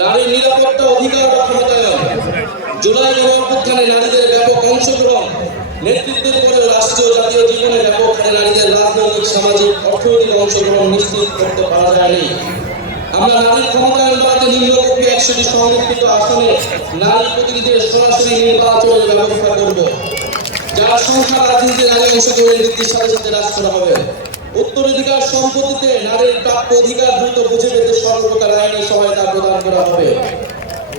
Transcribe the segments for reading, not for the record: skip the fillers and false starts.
নারীর নিরাপত্তা অধিকার ও ক্ষমতায়ন। জুলাই গণঅভ্যুত্থানে নারীদের ব্যাপক অংশগ্রহণ, নেতৃত্বের পরে রাষ্ট্র জাতীয় জীবনে ব্যাপক হারে নারীদের রাজনৈতিক, সামাজিক, অর্থনৈতিক অংশগ্রহণ নিশ্চিত করতে পারা যায়নি। আমরা নারীর ক্ষমতায়ন বাড়াতে নিম্নকক্ষে 100টি সংরক্ষিত আসনে নারী প্রতিনিধিদের সরাসরি নির্বাচনের ব্যবস্থা করব, যার সংখ্যা রাজনীতিতে নারী অংশগ্রহণের বৃদ্ধির সাথে সাথে হ্রাস করা হবে। উত্তরাধিকার সম্পত্তিতে নারীর প্রাপ্য অধিকার দ্রুত বুঝে পেতে সর্বপ্রকার আইনি সহায়তা প্রদান করা হবে।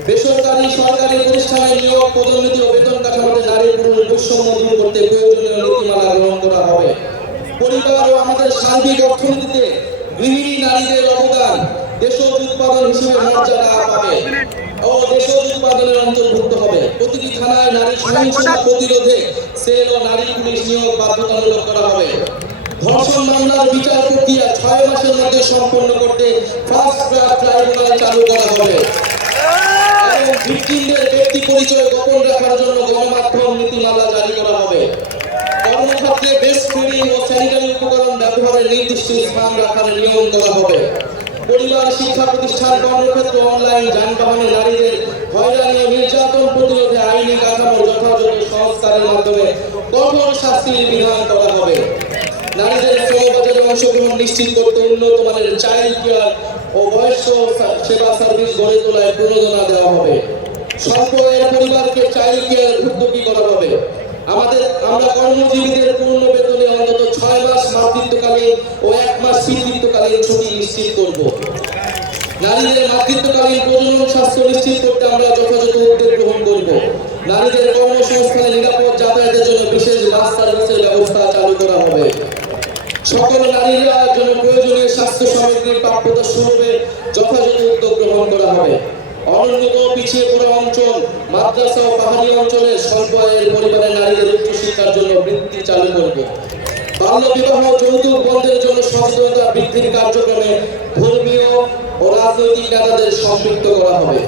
বেসরকারি সরকারি প্রতিষ্ঠানে নিয়োগ, পদোন্নতি ও বেতন কাঠামোতে নারী পুরুষ বৈষম্য দূর করতে প্রয়োজনীয় নীতিমালা গ্রহণ করা হবে। পরিবার ও আমাদের সার্বিক অর্থনীতিতে গৃহিণী নারীদের অবদান দেশজ উৎপাদন হিসেবে মর্যাদা পাবে ও দেশজ উৎপাদনের অন্তর্ভুক্ত হবে। প্রতিটি থানায় নারী সহিংসতা প্রতিরোধে সেল ও নারী পুলিশ নিয়োগ বাধ্যতামূলক করা হবে। ধর্ষণ মামলার বিচার প্রক্রিয়া 6 মাসের মধ্যে সম্পন্ন করতে ফাস্ট ট্র্যাক ট্রাইব্যুনাল চালু করা হবে এবং ভিকটিমদের ব্যক্তি পরিচয় গোপন রাখার জন্য গণমাধ্যম নীতিমালা জারি করা হবে। কর্মক্ষেত্রে বেস্ট ট্রেনিং ও স্যানিটারি উপকরণ ব্যবহারের নির্দিষ্ট স্থান রাখার নিয়ম করা হবে। পরিবার, শিক্ষা প্রতিষ্ঠান, কর্মক্ষেত্র, অনলাইন, যানবাহনে নারীদের হয়রানি ও নির্যাতন প্রতিরোধে আইনি কাঠামোর যথাযথ সংস্কারের মাধ্যমে কঠোর শাস্তির বিধান করা হবে। নারীদের শ্রমবাজারে অংশগ্রহণ নিশ্চিত করতে উন্নত মানের চাইল্ড কেয়ার ও বয়স্ক সেবা সার্ভিস গড়ে তোলায় প্রণোদনা দেওয়া হবে। স্বল্প আয়ের পরিবারকে চাইল্ড কেয়ার ভর্তুকি করা হবে। আমরা কর্মজীবীদের পূর্ণ বেতনে অন্তত 6 মাস মাতৃত্বকালীন ও 1 মাস পিতৃত্বকালীন ছুটি নিশ্চিত করব। নারীদের মাতৃত্বকালীন প্রজনন স্বাস্থ্য নিশ্চিত করতে আমরা যথাযথ উদ্যোগ গ্রহণ করব। নারীদের কর্মসংস্থানে নিরাপদ যাতায়াতের জন্য বিশেষ বাস সার্ভিসের ব্যবস্থা চালু করা হবে। সকল নারীরা জন্য প্রয়োজনীয় স্বাস্থ্য সামগ্রীর প্রাপ্যতা সুলভে যথাযথ উদ্যোগ গ্রহণ করা হবে। অনুন্নত পিছিয়ে পড়া অঞ্চল, মাদ্রাসা ও পাহাড়ি অঞ্চলে স্বল্প আয়ের পরিবারের নারীদের উচ্চশিক্ষার জন্য বৃত্তি চালু করব। বাল্য বিবাহ, যৌতুক বন্ধের জন্য সচেতনতা বৃদ্ধির কার্যক্রমে ধর্মীয় ও রাজনৈতিক নেতাদের সম্পৃক্ত করা হবে।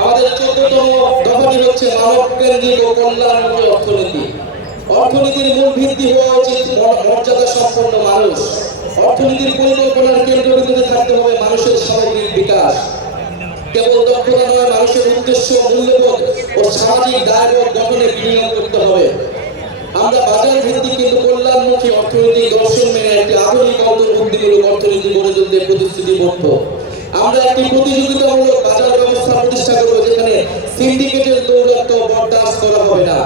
আমাদের 14তম দফাটি হচ্ছে মানব কেন্দ্রিক ও কল্যাণমুখী অর্থনীতি। অর্থনীতির মূল ভিত্তি হওয়া উচিত মর্যাদা সম্পন্ন মানুষ। অর্থনীতির পরিকল্পনার কেন্দ্রবিন্দুতে থাকতে হবে মানুষের সামগ্রিক বিকাশ। কেবল দক্ষতা নয়, মানুষের উদ্দেশ্য, মূল্যবোধ ও সামাজিক দায়বোধ গঠনে বিনিয়োগ করতে হবে। আমরা বাজার ভিত্তিক কিন্তু কল্যাণমুখী অর্থনৈতিক দর্শন মেনে একটি আধুনিক অন্তর্ভুক্তিমূলক অর্থনীতি গড়ে তুলতে প্রতিশ্রুতিবদ্ধ। আমরা একটি প্রতিযোগিতামূলক বাজার ব্যবস্থা প্রতিষ্ঠা করব, যেখানে সিন্ডিকেটের দৌরাত্ম্য বরদাস্ত করা হবে না,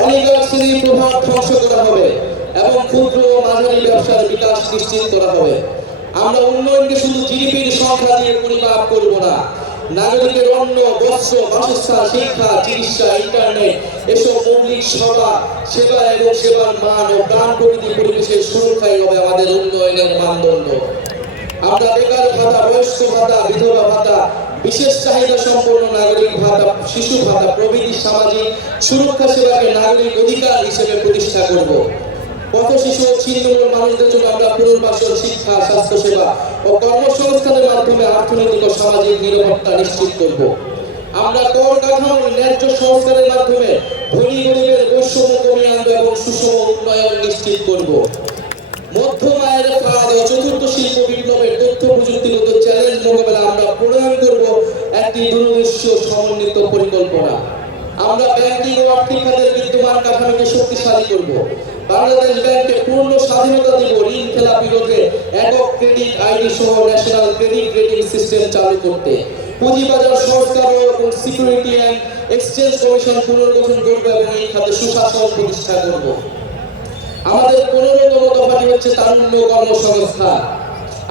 অলিগার্সির প্রভাব ধ্বংস করা হবে এবং ক্ষুদ্র ও মাঝারি ব্যবসার বিকাশ নিশ্চিত করা হবে। আমরা উন্নয়নকে শুধু জিডিপির সংখ্যা দিয়ে পরিমাপ করব না, নাগরিকের অন্ন, বস্ত্র, বাসস্থান, শিক্ষা, চিকিৎসা, ইন্টারনেট এসব মৌলিক সেবা এবং সেবার মান ও প্রাণ প্রকৃতি পরিবেশের সুরক্ষাই হবে আমাদের উন্নয়নের মানদণ্ড। আমরা বেকার ভাতা, বয়স্ক ভাতা, বিধবা ভাতা, বিশেষ চাহিদা সম্পন্ন নাগরিক ভাতা, শিশু ভাতা প্রভৃতি সামাজিক সুরক্ষা সেবাকে নাগরিক অধিকার হিসেবে প্রতিষ্ঠা করব। পথ শিশু ও ছিন্নমূল মানুষদের জন্য আমরা পুনর্বাসন, শিক্ষা, স্বাস্থ্য সেবা ও কর্মসংস্থানের মাধ্যমে অর্থনৈতিক ও সামাজিক নিরাপত্তা নিশ্চিত করব। আমরা কর কাঠামোর ন্যায্য সংস্কারের মাধ্যমে ধনী গরিবের বৈষম্য কমিয়ে আনবো এবং সুষম উন্নয়ন নিশ্চিত করব। মধ্যম আয়ের ফাঁদ ও চতুর্থ শিল্প বিপ্লবের তথ্য প্রযুক্তিগত চ্যালেঞ্জ মোকাবেলা আমরা প্রণয়ন করব একটি দূরদৃশ্য সমন্বিত পরিকল্পনা। আমরা ব্যাংকিং ও আর্থিক খাতের বিদ্যমান কাঠামোকে শক্তিশালী করব। বাংলাদেশ ব্যাংককে পূর্ণ স্বাধীনতা দিব ঋণ খেলাপি রোধে একক ক্রেডিট আইডি সহ ন্যাশনাল ক্রেডিট রেটিং সিস্টেম চালু করতে। পুঁজিবাজার সংস্কার এবং সিকিউরিটি অ্যান্ড এক্সচেঞ্জ কমিশন পুনর্গঠন করব এবং এই খাতে সুশাসন প্রতিষ্ঠা করব। আমাদের 15তম দফাটি হচ্ছে তারুণ্য কর্মসংস্থান।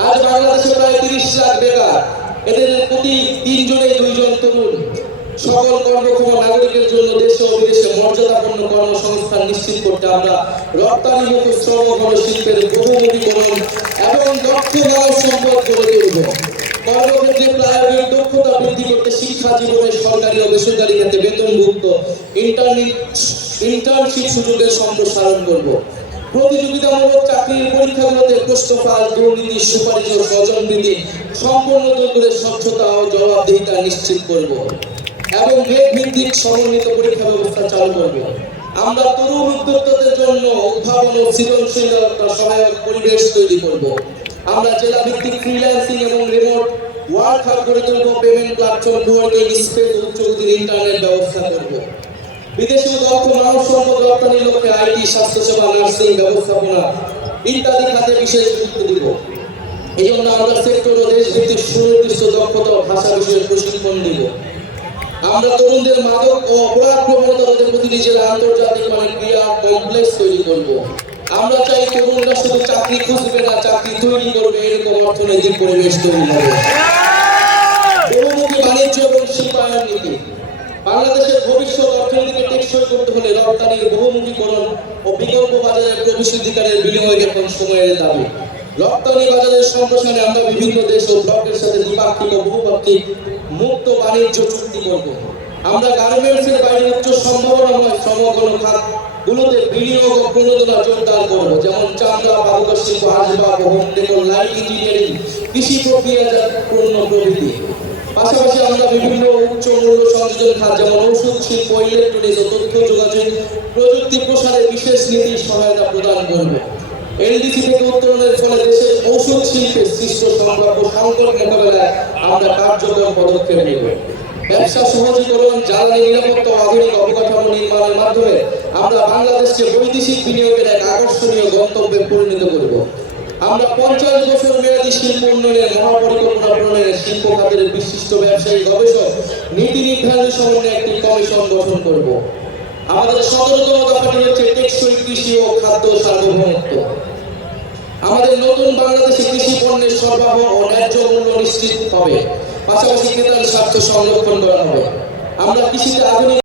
আজ বাংলাদেশে প্রায় 30 লাখ বেকার, এদের প্রতি 3 জনে 2 জন তরুণ। সকল কর্মক্ষম নাগরিকের জন্য দেশে ও বিদেশে মর্যাদাপূর্ণ কর্মসংস্থান নিশ্চিত করতে আমরা রপ্তানিমুখী শ্রম শিল্পের বহুমুখীকরণ এবং দক্ষ মানব সম্পদ গড়ে তুলব। কর্মক্ষেত্রে প্রায়োগিক দক্ষতা বৃদ্ধি করতে শিক্ষা জীবনে সরকারি ও বেসরকারি ক্ষেত্রে বেতনভুক্ত ইন্টার্নশিপ সুযোগের সম্প্রসারণ করব। প্রতিযোগিতামূলক চাকরির পরীক্ষাগুলোতে প্রশ্ন ফাঁস, দুর্নীতি, সুপারিশ ও স্বজনপ্রীতি সম্পূর্ণ দূর করে স্বচ্ছতা ও জবাবদিহিতা নিশ্চিত করব এবং গ্রেড ভিত্তিক সমন্বিত পরীক্ষা ব্যবস্থা চালু করব। আমরা তরুণ উদ্যোক্তাদের জন্য উদ্ভাবন ও সৃজনশীলতা সহায়ক পরিবেশ তৈরি করব। আমরা জেলা ভিত্তিক ফ্রিল্যান্সিং এবং রিমোট ওয়ার্ক হাব গড়ে তুলব, পেমেন্ট প্ল্যাটফর্ম, কোয়ার্কিং স্পেস, উচ্চগতির ইন্টারনেট ব্যবস্থা করব। বিদেশি দক্ষ মানব সম্পদ রপ্তানির লক্ষ্যে আইটি, স্বাস্থ্যসেবা, নার্সিং, ব্যবস্থাপনা ইত্যাদি খাতে বিশেষ গুরুত্ব দিব। এই জন্য আমরা সেক্টর ও দেশ ভিত্তিক সুনির্দিষ্ট দক্ষতা ও ভাষা বিষয়ে প্রশিক্ষণ দিব। আমরা তরুণদের মাদক ও অপরাধ প্রবণতা রোধে প্রতিটি জেলায় আন্তর্জাতিক মানের ক্রিয়া কমপ্লেক্স তৈরি করব। আমরা চাই তরুণরা শুধু চাকরি খুঁজবে না, চাকরি তৈরি করবে, এরকম অর্থনৈতিক পরিবেশ তৈরি হবে। বহুমুখী বাণিজ্য এবং শিল্পায়ন নীতি। বাংলাদেশের ভবিষ্যৎ অর্থনীতিকে টেকসই করতে হলে রপ্তানির বহুমুখীকরণ ও বিকল্প বাজারের প্রবেশাধিকারের বিনিয়োগ এখন সময়ের দাবি। রপ্তানি বাজারের সম্প্রসারণে আমরা বিভিন্ন দেশ ও ব্লকের সাথে দ্বিপাক্ষিক ও বহুপাক্ষিক মুক্ত বাণিজ্য চুক্তি করব। আমরা গার্মেন্টসের বাইরে উচ্চ সম্ভাবনাময় শ্রমঘন খাতগুলোতে বিনিয়োগ ও প্রণোদনা জোরদার করব, যেমন চামড়া, পারদর্শী শিল্প, আসবাব, হোম ডেকোর, লাইট ইঞ্জিনিয়ারিং, কৃষি প্রক্রিয়াজাত পণ্য প্রভৃতি। পাশাপাশি আমরা বিভিন্ন উচ্চ মূল্য সংযোজন খাত যেমন ঔষধ শিল্প, ইলেকট্রনিক্স ও তথ্য যোগাযোগ প্রযুক্তি প্রসারে বিশেষ নীতি সহায়তা প্রদান করব। এলডিসি থেকে উত্তরণের ফলে দেশের ঔষধ শিল্পে সৃষ্ট সম্ভাব্য সংকট মোকাবেলায় আমরা কার্যকর পদক্ষেপ নেব। ব্যবসা সহজীকরণ, জ্বালানি নিরাপত্তা ও আধুনিক অবকাঠামো নির্মাণের মাধ্যমে আমরা বাংলাদেশকে বৈদেশিক বিনিয়োগের এক আকর্ষণীয় গন্তব্যে পরিণত করব। আমরা 50 বছর মেয়াদী শিল্প উন্নয়নের মহাপরিকল্পনা প্রণয়নে শিল্প খাতের বিশিষ্ট ব্যবসায়ী, গবেষক, নীতি নির্ধারণী সমন্বয়ে একটি কমিশন গঠন করব। আমাদের 17তম দফাটি হচ্ছে টেকসই কৃষি ও খাদ্য সার্বভৌমত্ব। আমাদের নতুন বাংলাদেশে কৃষি পণ্যের সরবরাহ ও ন্যায্য মূল্য নিশ্চিত হবে, পাশাপাশি ক্রেতার স্বার্থ সংরক্ষণ করা হবে। আমরা কৃষিতে আধুনিক